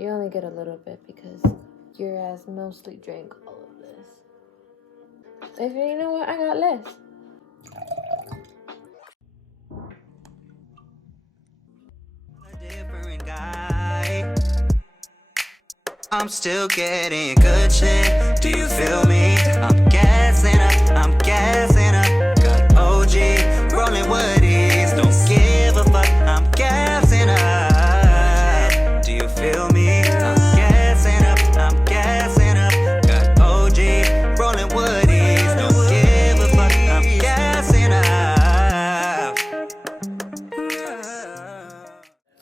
You only get a little bit because your ass mostly drank all of this. If you know what, I got less. Different guy. I'm still getting good shit. Do you feel me? I'm gassing up. Got OG rolling woodies. Don't give a fuck. I'm gassing up. Do you feel me? I'm gassing up. Got OG rolling woodies. Don't give a fuck. I'm gassing up.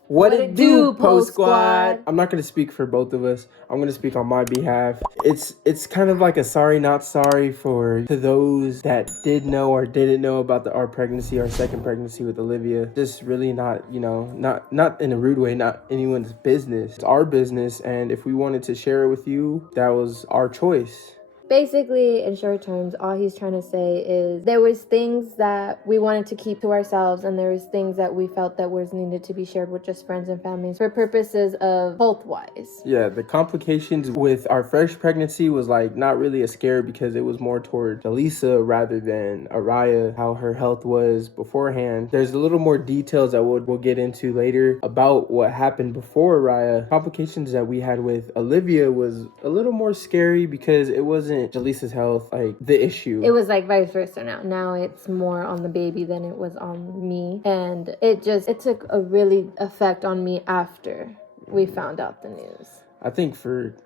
What it do, Post Squad? Squad? I'm not gonna speak for both of us. I'm gonna speak on my behalf. It's kind of like a sorry not sorry to those that did know or didn't know about our pregnancy, our second pregnancy with Olivia. Just really not, not in a rude way, not anyone's business. It's our business, and if we wanted to share it with you, that was our choice. Basically, in short terms, all he's trying to say is there was things that we wanted to keep to ourselves, and there was things that we felt that was needed to be shared with just friends and families for purposes of health-wise. Yeah, the complications with our first pregnancy was like not really a scare because it was more toward Jaleesa rather than Araya, how her health was beforehand. There's a little more details that we'll get into later about what happened before Araya. Complications that we had with Olivia was a little more scary because it wasn't Jaleesa's health like the issue. It was like vice versa now it's more on the baby than it was on me, and it took a really effect on me after we found out the news. I think for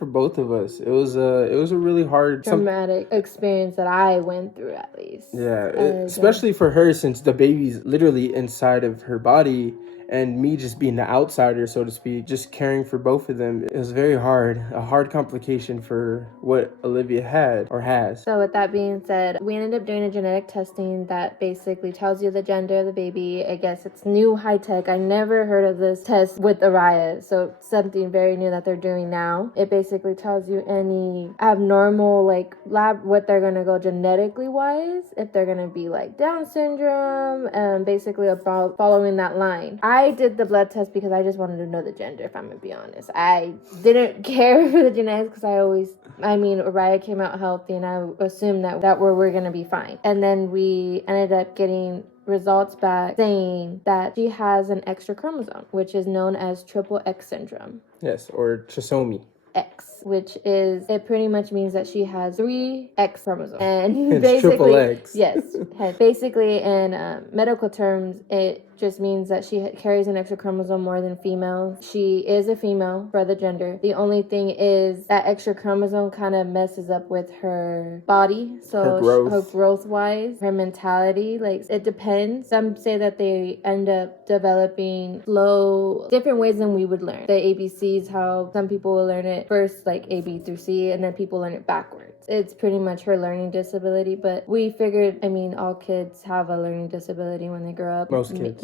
both of us, it was a really hard, traumatic experience that I went through, at least. Yeah, especially for her, since the baby's literally inside of her body, and me just being the outsider, so to speak, just caring for both of them. It was very hard, a hard complication for what Olivia had or has. So with that being said, we ended up doing a genetic testing that basically tells you the gender of the baby. I guess it's new, high tech. I never heard of this test with Araya, so it's something very new that they're doing now. It basically tells you any abnormal lab, what they're gonna go genetically wise, if they're gonna be like Down syndrome, and basically about following that line. I did the blood test because I just wanted to know the gender, if I'm gonna be honest. I didn't care for the genetics because Araya came out healthy, and I assumed that we're gonna be fine. And then we ended up getting results back saying that she has an extra chromosome, which is known as triple X syndrome. Yes, or trisomy X, which it pretty much means that she has 3 X chromosomes. And it's basically, triple X. Yes. Basically, in medical terms, it just means that she carries an extra chromosome more than females. She is a female for the gender. The only thing is that extra chromosome kind of messes up with her body. So her growth wise, her mentality, it depends. Some say that they end up developing slow, different ways than we would learn. The ABCs, how some people will learn it first, like A, B through C, and then people learn it backwards. It's pretty much her learning disability, but we figured, all kids have a learning disability when they grow up.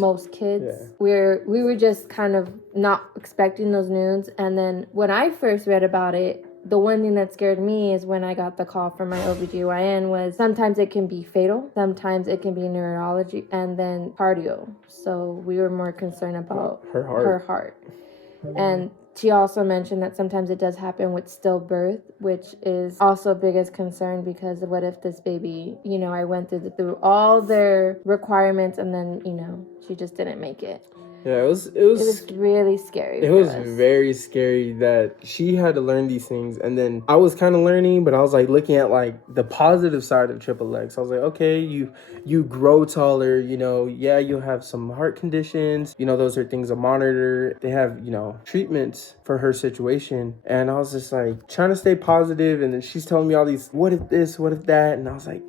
Most kids. Yeah. We were just kind of not expecting those news. And then when I first read about it, the one thing that scared me is when I got the call from my OBGYN was sometimes it can be fatal, sometimes it can be neurology, and then cardio. So we were more concerned about her heart. And she also mentioned that sometimes it does happen with stillbirth, which is also biggest concern because what if this baby, I went through all their requirements and then, she just didn't make it. Yeah, it was really scary. It was very scary that she had to learn these things, and then I was kind of learning, but I was looking at the positive side of triple X. I was like, okay, you grow taller, you'll have some heart conditions, those are things to monitor. They have treatments for her situation, and I was just trying to stay positive, and then she's telling me all these what if this, what if that, and I was like,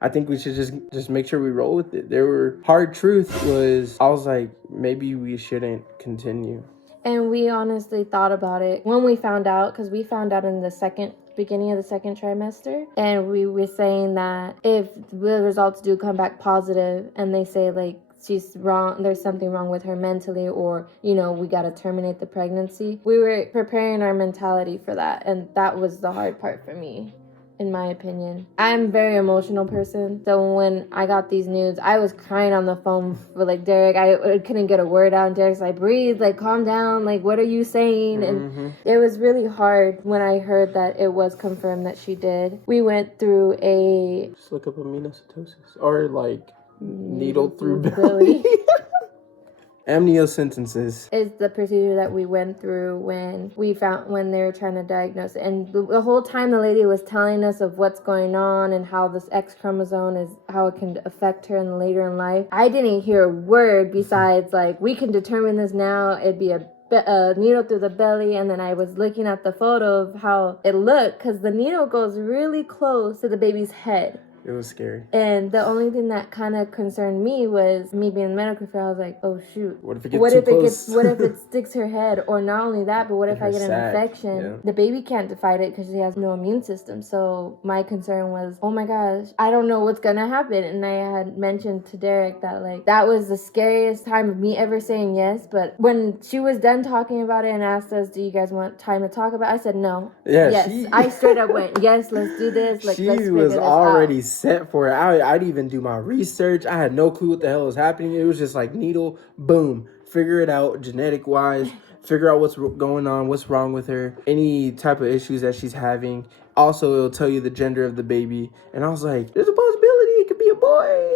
I think we should just make sure we roll with it. There were hard truth was, I was like, maybe we shouldn't continue. And we honestly thought about it when we found out, because we found out in the beginning of the second trimester, and we were saying that if the results do come back positive and they say she's wrong, there's something wrong with her mentally, or we got to terminate the pregnancy, we were preparing our mentality for that, and that was the hard part for me. in my opinion. I'm a very emotional person, so when I got these news, I was crying on the phone with like Derek. I couldn't get a word out, and Derek's like, breathe, like calm down, like what are you saying? And it was really hard when I heard that it was confirmed that she did. We went through a Just look up amniocentesis or like needle through belly. Amniocentesis is the procedure that we went through when they were trying to diagnose it. And the whole time the lady was telling us of what's going on and how this X chromosome is, how it can affect her later in life. I didn't hear a word besides like, we can determine this now. It'd be a needle through the belly. And then I was looking at the photo of how it looked, because the needle goes really close to the baby's head. It was scary. And the only thing that kind of concerned me was me being in the medical field. I was like, oh shoot. What if it gets too close? What if it sticks her head? Or not only that, but what if I get an infection? Yeah. The baby can't fight it because she has no immune system. So my concern was, oh my gosh, I don't know what's going to happen. And I had mentioned to Derek that like, that was the scariest time of me ever saying yes. But when she was done talking about it and asked us, do you guys want time to talk about it? I said no. Yeah, yes. I straight up went, yes, let's do this. Like, she let's figure was this already out. set for it. I'd even do my research. I had no clue what the hell was happening. It was just like needle, boom, figure it out genetic wise, figure out what's going on, what's wrong with her, any type of issues that she's having. Also, it'll tell you the gender of the baby. And I was like, there's a possibility it could be a boy.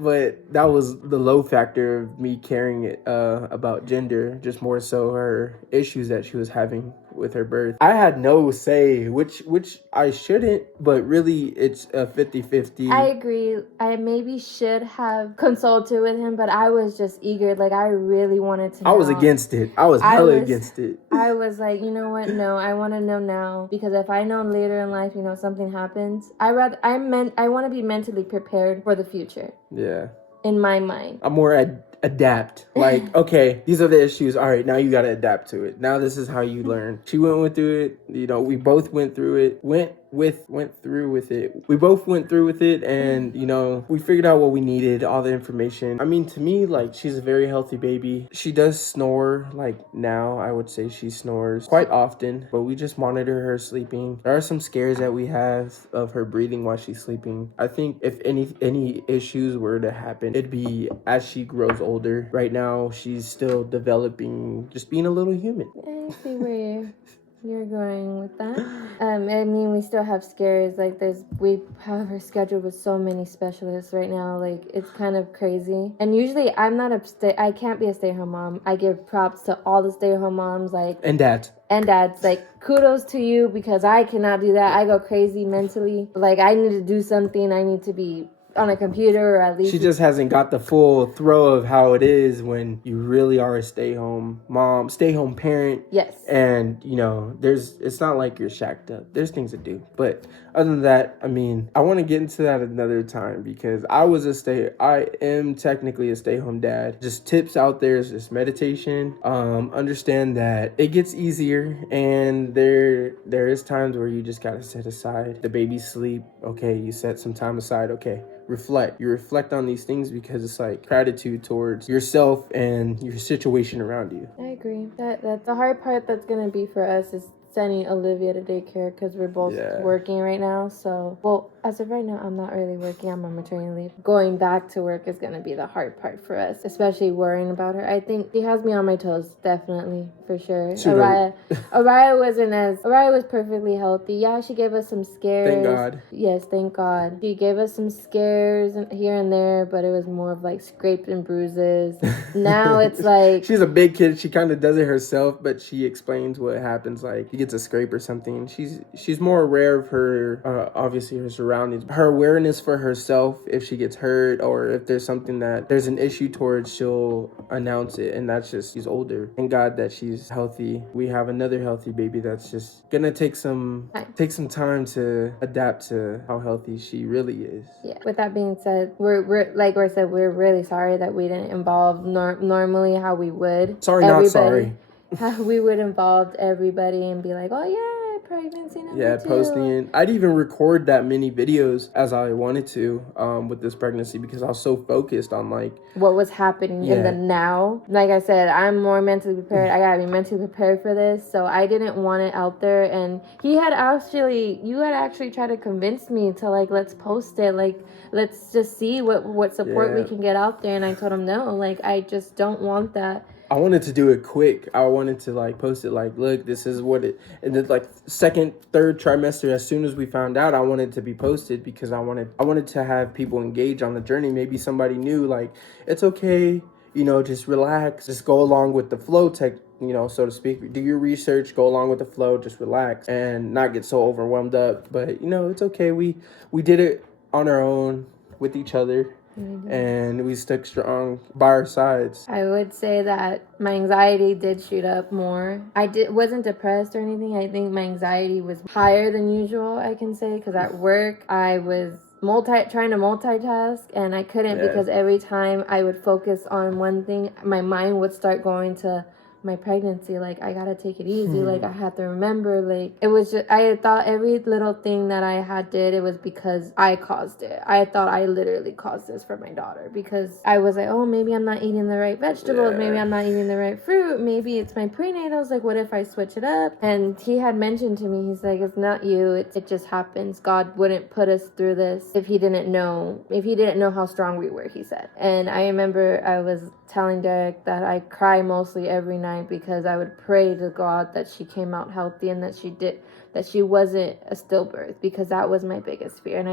But that was the low factor of me caring about gender, just more so her issues that she was having with her birth. I had no say, which I shouldn't, but really it's a 50-50. I agree. I maybe should have consulted with him, but I was just eager. Like, I really wanted to know. I was against it. I was hella against it. I was like, you know what? No, I want to know now, because if I know later in life, something happens, I want to be mentally prepared for the future. Yeah. In my mind. I'm more adapt. Like, okay, these are the issues. All right, now you got to adapt to it. Now this is how you learn. She went through it. We both went through it. Went through with it. We both went through with it, and we figured out what we needed, all the information. I mean, to me, like, she's a very healthy baby. She does snore. Like, now I would say she snores quite often, but we just monitor her sleeping. There are some scares that we have of her breathing while she's sleeping. I think if any issues were to happen, it'd be as she grows older. Right now, she's still developing, just being a little human. I see where you're going with that. I mean, we still have scares. Like, we have her scheduled with so many specialists right now. Like, it's kind of crazy. And usually, I can't be a stay-at-home mom. I give props to all the stay-at-home moms, like, and dads. Like, kudos to you, because I cannot do that. I go crazy mentally. Like, I need to do something. I need to be on a computer, or at least... She just hasn't got the full throw of how it is when you really are a stay-home mom, stay-home parent. Yes. And, it's not like you're shacked up. There's things to do. But other than that, I mean, I want to get into that another time, because I am technically a stay-home dad. Just tips out there is just meditation. Understand that it gets easier, and there is times where you just got to set aside the baby's sleep. Okay, you set some time aside. Okay. You reflect on these things, because it's like gratitude towards yourself and your situation around you. I agree. That's the hard part that's going to be for us, is sending Olivia to daycare, because we're both working right now. So, well, as of right now, I'm not really working. I'm on maternity leave. Going back to work is going to be the hard part for us, especially worrying about her. I think she has me on my toes, definitely, for sure. Araya was perfectly healthy. Yeah, she gave us some scares. Thank God. Yes, thank God. She gave us some scares here and there, but it was more of like scrapes and bruises. Now it's like... She's a big kid. She kind of does it herself, but she explains what happens. Like, she gets a scrape or something. She's more aware of her, obviously, her surroundings. Her awareness for herself, if she gets hurt or if there's something that there's an issue towards, she'll announce it. And that's just, she's older. Thank God that she's healthy. We have another healthy baby that's just gonna take some time to adapt to how healthy she really is. Yeah. With that being said, we're really sorry that we didn't involve normally how we would. Sorry, not sorry. How we would involve everybody and be like, oh yeah, pregnancy number Yeah, 2. posting it. I'd even record that many videos as I wanted to with this pregnancy because I was so focused on like what was happening in the now. Like I said, I'm more mentally prepared. I gotta be mentally prepared for this, so I didn't want it out there. And you had actually tried to convince me to like, let's post it, like let's just see what support we can get out there. And I told him no, like I just don't want that. I wanted to do it quick. I wanted to like post it like, look, this is what it, and then like second, third trimester, as soon as we found out, I wanted to be posted because I wanted to have people engage on the journey. Maybe somebody knew like, it's okay, you know, just relax, just go along with the flow so to speak. Do your research, go along with the flow, just relax and not get so overwhelmed up. But you know, it's okay. We did it on our own with each other. And we stuck strong by our sides. I would say that my anxiety did shoot up more. Wasn't depressed or anything. I think my anxiety was higher than usual, I can say, because at work I was trying to multitask, and I couldn't because every time I would focus on one thing, my mind would start going to my pregnancy. Like, I gotta take it easy. Like, I have to remember, like, it was just, I thought every little thing that I had did, it was because I caused it. I thought I literally caused this for my daughter, because I was like, oh, maybe I'm not eating the right vegetables, maybe I'm not eating the right fruit, maybe it's my prenatals, like, what if I switch it up? And he had mentioned to me, he's like, it's not you, it just happens. God wouldn't put us through this if he didn't know how strong we were, he said. And I remember I was telling Derek that I cry mostly every night because I would pray to God that she came out healthy and that she wasn't a stillbirth, because that was my biggest fear. And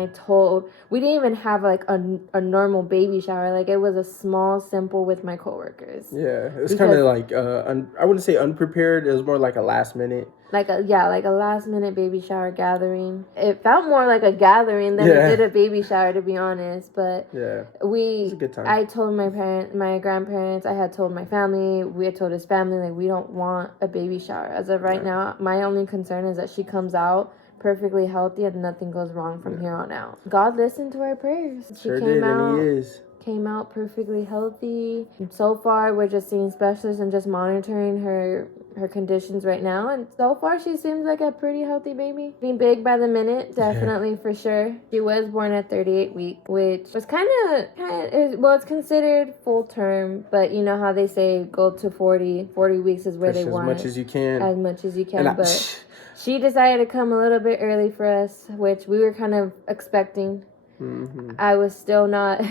we didn't even have like a normal baby shower. Like, it was a small, simple with my coworkers. Yeah, it was kind of like I wouldn't say unprepared. It was more like a last minute. Like a last minute baby shower gathering. It felt more like a gathering than it did a baby shower, to be honest. But it was a good time. I told my grandparents, I had told my family, we had told his family, like, we don't want a baby shower. As of right now, my only concern is that she comes out perfectly healthy and nothing goes wrong from here on out. God listened to our prayers. And he came out perfectly healthy. And so far, we're just seeing specialists and just monitoring her conditions right now. And so far, she seems like a pretty healthy baby. Being big by the minute, definitely, for sure. She was born at 38 weeks, which was it's considered full term, but you know how they say go to 40 weeks is where they want it. As much as you can. But she decided to come a little bit early for us, which we were kind of expecting. Mm-hmm. I was still not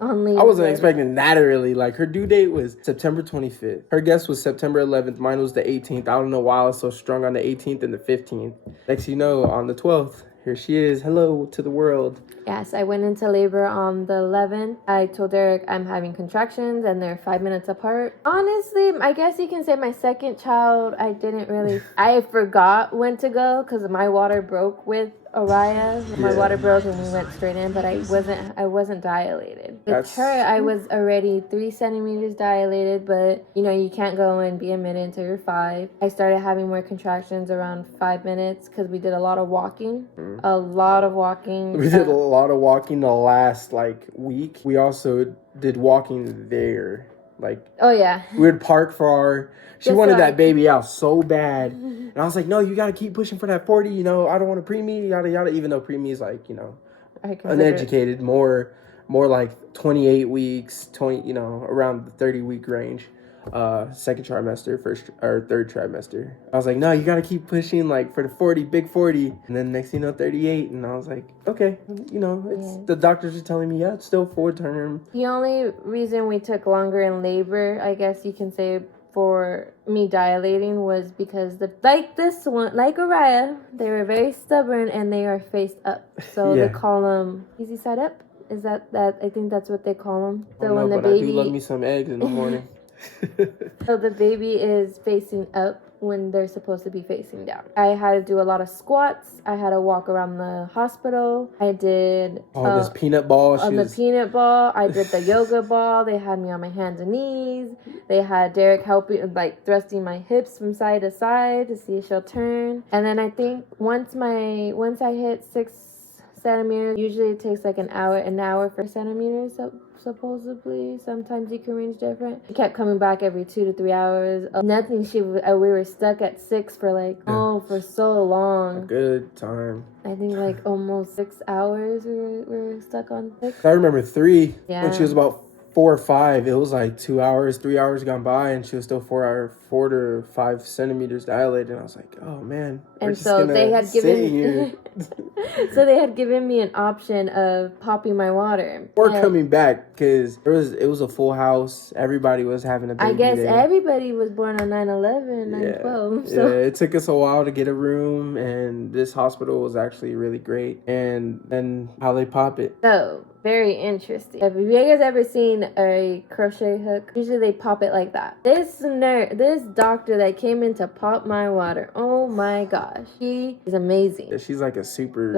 on leave. I wasn't expecting that early. Like, her due date was September 25th. Her guess was September 11th. Mine was the 18th. I don't know why I was so strong on the 18th and the 15th. Next you know, on the 12th, here she is. Hello to the world. Yes, I went into labor on the 11th. I told Derek I'm having contractions and they're 5 minutes apart. Honestly, I guess you can say my second child, I forgot when to go because my water broke with Araya. My water broke and we went straight in, but I wasn't dilated. With her, I was already 3 centimeters dilated, but you know, you can't go and be admitted until you're 5. I started having more contractions around 5 minutes because we did a lot of walking. A lot of walking. We did a lot of walking the last week. We also did walking there. We would park for she wanted that baby out so bad. And I was like, no, you got to keep pushing for that 40. You know, I don't want to preemie, yada, yada. Even though preemie is uneducated, more like 28 weeks, around the 30-week range. Second trimester, third trimester. I was like, no, you got to keep pushing for the 40, big 40. And then next thing you know, 38. And I was like, okay, the doctors are telling me, it's still 4 term. The only reason we took longer in labor, I guess you can say, for me dilating was because this one, like Araya, they were very stubborn and they are faced up. So they call them easy side up. Is that I think that's what they call them. So when the baby, I do love me some eggs in the morning. So the baby is facing up when they're supposed to be facing down. I had to do a lot of squats. I had to walk around the hospital. I did this peanut ball. The peanut ball. I did the yoga ball. They had me on my hands and knees. They had Derek helping, thrusting my hips from side to side to see if she'll turn. And then I think once I hit centimeters. Usually it takes like an hour for centimeters, supposedly. Sometimes you can range different. She kept coming back every 2 to 3 hours. Nothing. We were stuck at 6 for like, for so long. A good time. I think like almost 6 hours we were stuck on 6. I remember 3 Yeah. when she was about 4 or 5. It was like 2 hours, 3 hours gone by, and she was still 4 to 5 centimeters dilated. And I was like, oh man. And so they had given so they had given me an option of popping my water or coming back, because it was a full house. Everybody was having a baby. I guess day. Everybody was born on 9/11, 9/12. So. Yeah, it took us a while to get a room, and this hospital was actually really great. And then how they pop it. So, very interesting. Have you guys ever seen a crochet hook? Usually they pop it like that. This doctor that came in to pop my water, oh my gosh, she is amazing. Yeah, she's like a super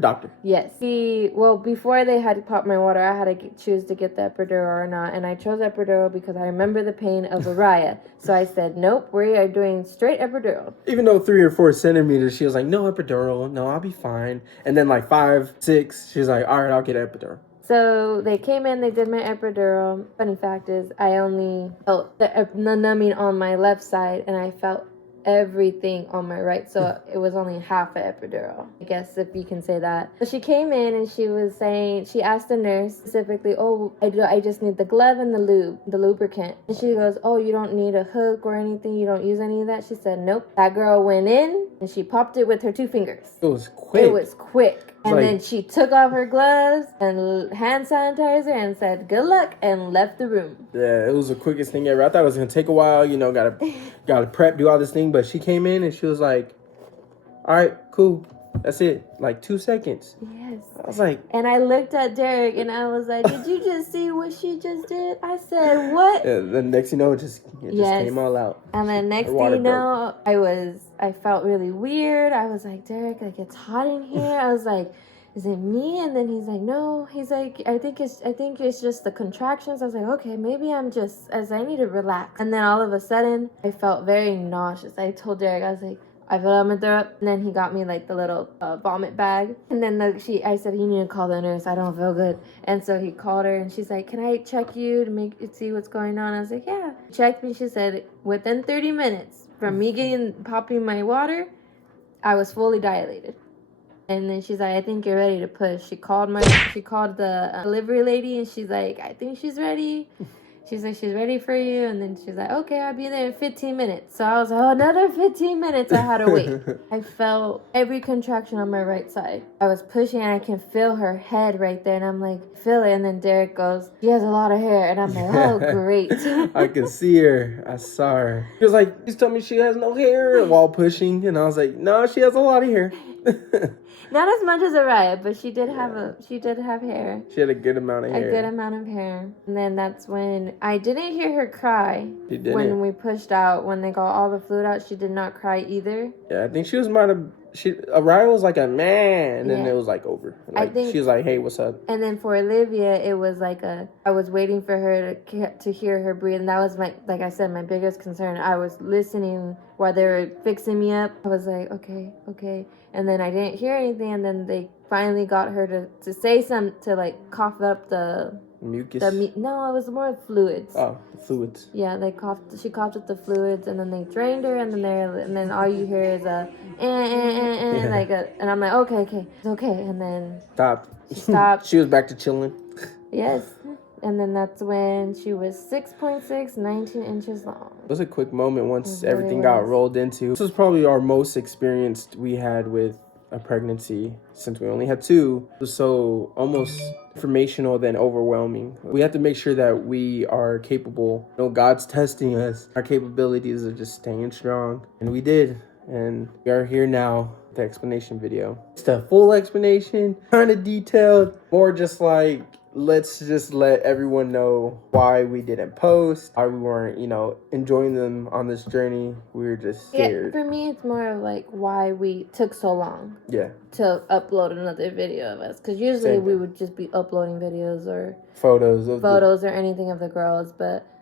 doctor. Yes. Before they had popped my water, I had to choose to get the epidural or not, and I chose epidural because I remember the pain of Araya. So I said, nope, we are doing straight epidural. Even though 3 or 4 centimeters, she was like, no epidural, no, I'll be fine. And then like 5, 6, she's like, all right, I'll get epidural. So they came in, they did my epidural. Funny fact is, I only felt the numbing on my left side, and I felt everything on my right, so it was only half an epidural, I guess, if you can say that. So she came in and she was saying, she asked the nurse specifically, oh, I just need the glove and the lubricant. And she goes, oh, you don't need a hook or anything, you don't use any of that? She said, nope. That girl went in and she popped it with her 2 fingers. It was quick. And then she took off her gloves and hand sanitizer and said, good luck, and left the room. Yeah, it was the quickest thing ever. I thought it was going to take a while, gotta prep, do all this thing. But she came in and she was like, all right, cool. That's it. Like 2 seconds. Yes. I was like... And I looked at Derek and I was like, did you just see what she just did? I said, what? Yeah, the next you know, it just came all out. And then next thing you know, I felt really weird. I was like, Derek, like, it's hot in here. I was like, is it me? And then he's like, no. He's like, I think it's just the contractions. I was like, okay, maybe I need to relax. And then all of a sudden, I felt very nauseous. I told Derek, I was like, I feel I'm gonna throw up. And then he got me like the little vomit bag. And then I said, you need to call the nurse. I don't feel good. And so he called her and she's like, can I check you to see what's going on? I was like, yeah. Checked me. She said, within 30 minutes from me popping my water, I was fully dilated. And then she's like, I think you're ready to push. She called the delivery lady and she's like, I think she's ready. She's like, she's ready for you. And then she's like, okay, I'll be there in 15 minutes. So I was like, oh, another 15 minutes I had to wait. I felt every contraction on my right side. I was pushing and I can feel her head right there. And I'm like, feel it. And then Derek goes, she has a lot of hair. And I'm like, oh, great. I can see her. I saw her. She was like, she's telling me she has no hair while pushing. And I was like, no, she has a lot of hair. Not as much as Araya, but she did have hair. She had a good amount of hair. A good amount of hair. And then that's when I didn't hear her cry. She didn't. When we pushed out, when they got all the fluid out, she did not cry either. Yeah, I think Araya was like a man, and then it was like over. Like, she was like, hey, what's up? And then for Olivia, it was like I was waiting for her to hear her breathe. And that was like I said, my biggest concern. I was listening while they were fixing me up. I was like, okay. And then I didn't hear anything. And then they finally got her to say something, to like cough up the mucus. No, it was more fluids. Oh, the fluids. Yeah, she coughed up the fluids, and then they drained her, and then all you hear is and I'm like, okay, it's okay. And then she stopped. She was back to chilling. Yes. And then that's when she was 6.6, 19 inches long. It was a quick moment once everything got rolled into. This was probably our most experienced we had with a pregnancy, since we only had 2. It was so almost informational than overwhelming. We have to make sure that we are capable. God's testing us. Our capabilities are just staying strong. And we did. And we are here now. The explanation video. It's the full explanation, kind of detailed, more just like, let's just let everyone know why we didn't post, why we weren't, enjoying them on this journey. We were just scared. Yeah, for me, it's more of like why we took so long. Yeah. To upload another video of us, because usually we would just be uploading videos or photos or anything of the girls,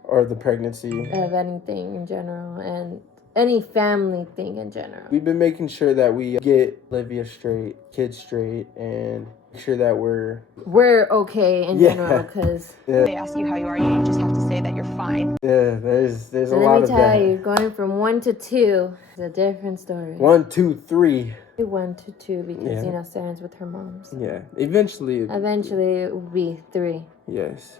or the pregnancy, of anything in general. And any family thing in general. We've been making sure that we get Olivia straight, kids straight, and make sure that we're okay in Yeah. general, because They ask you how you are, you just have to say that you're fine. there's a let lot me of tell that. you, going from 1 to 2 is a different story. 1, 2, 3. 1 to 2 because Yeah. you know Saren's with her moms. Yeah. Eventually Eventually it will be 3. yes.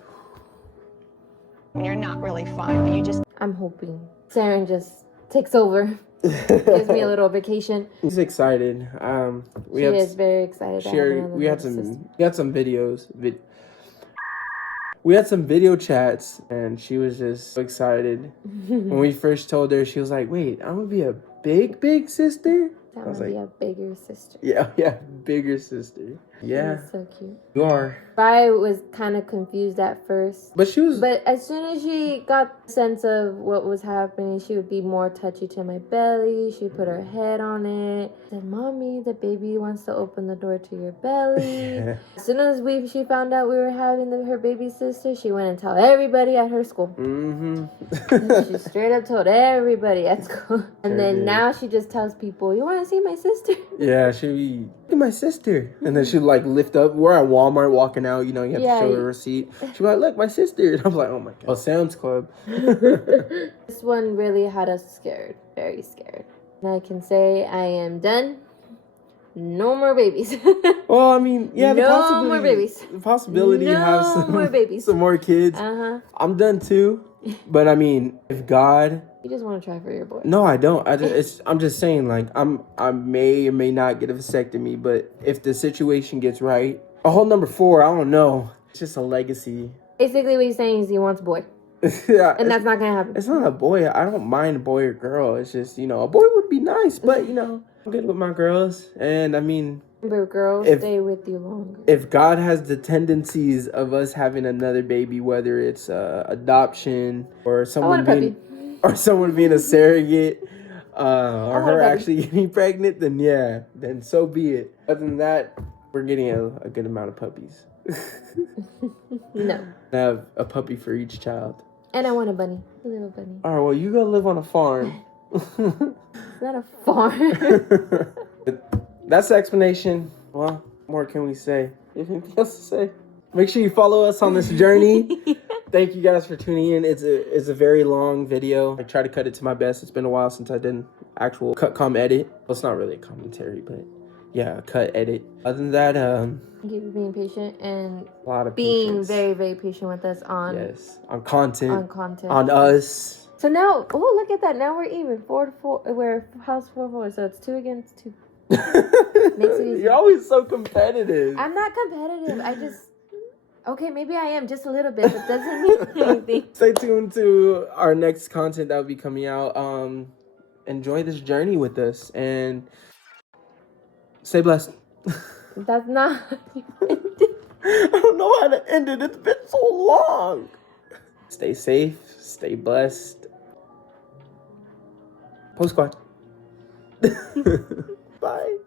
And you're not really fine, but you just I'm hoping Saren just takes over, gives me a little vacation. He's excited. We She have is very excited. To have share. another We had little sister. some videos. We had some video chats, and she was just so excited. When we first told her, she was like, "Wait, I'm gonna be a big sister." That I was would be like, a bigger sister. Yeah, bigger sister. Yeah, She's so cute. you are. I was kind of confused at first. But she was. But as soon as she got the sense of what was happening, she would be more touchy to my belly. She'd put her head on it. Said, "Mommy, the baby wants to open the door to your belly." As soon as she found out we were having her baby sister, she went and told everybody at her school. She straight up told everybody at school. And then did. now she just tells people, "You want to see my sister?" Yeah, she'd be, "Look at my sister," and then she'd like lift up. We're at Walmart walking out, you know, you have Yeah. to show her a receipt. She'd be like, "Look, my sister," and I'm like, "Oh my god." Oh, Sam's Club. This one really had us scared, very scared. And I can say I am done. No more babies. Well, I mean, yeah, the No possibility, more babies. The possibility you have No some more babies. some more kids. I'm done too. But I mean, if God, You just want to try for your boy. no, I don't. I'm just saying, like, I may or may not get a vasectomy, but if the situation gets right, a whole number 4, I don't know. It's just a legacy. Basically, what he's saying is he wants a boy. Yeah, And that's not going to happen. it's not a boy. I don't mind boy or girl. It's just, you know, a boy would be nice, but you know, I'm good with my girls. And I mean, Remember, girls If- stay with you longer. if God has the tendencies of us having another baby, whether it's adoption or I someone want a puppy. being a surrogate, or want a her puppy. actually getting pregnant, then yeah, then so be it. Other than that, we're getting a good amount of puppies. No. I have a puppy for each child. And I want a bunny. A little bunny. All right, well, you go live on a farm. It's not a farm. That's the explanation. Well, what more can we say? Anything else to say? Make sure you follow us on this journey. Thank you guys for tuning in. It's a very long video. I try to cut it to my best. It's been a while since I did an actual edit. Well, it's not really a commentary, but yeah, cut edit. Other than that, Thank you for being patient and a lot of being patience. very, very patient with us on on content, content. on us. So now, oh, look at that. Now we're even. 4-4. We're house 4-4. So it's 2 against 2. Makes it easy. You're always so competitive. I'm not competitive. I just. Okay, maybe I am just a little bit, but doesn't mean anything. Stay tuned to our next content that will be coming out. Enjoy this journey with us and stay blessed. That's not. I don't know how to end it. It's been so long. Stay safe. Stay blessed. Post squad. Bye.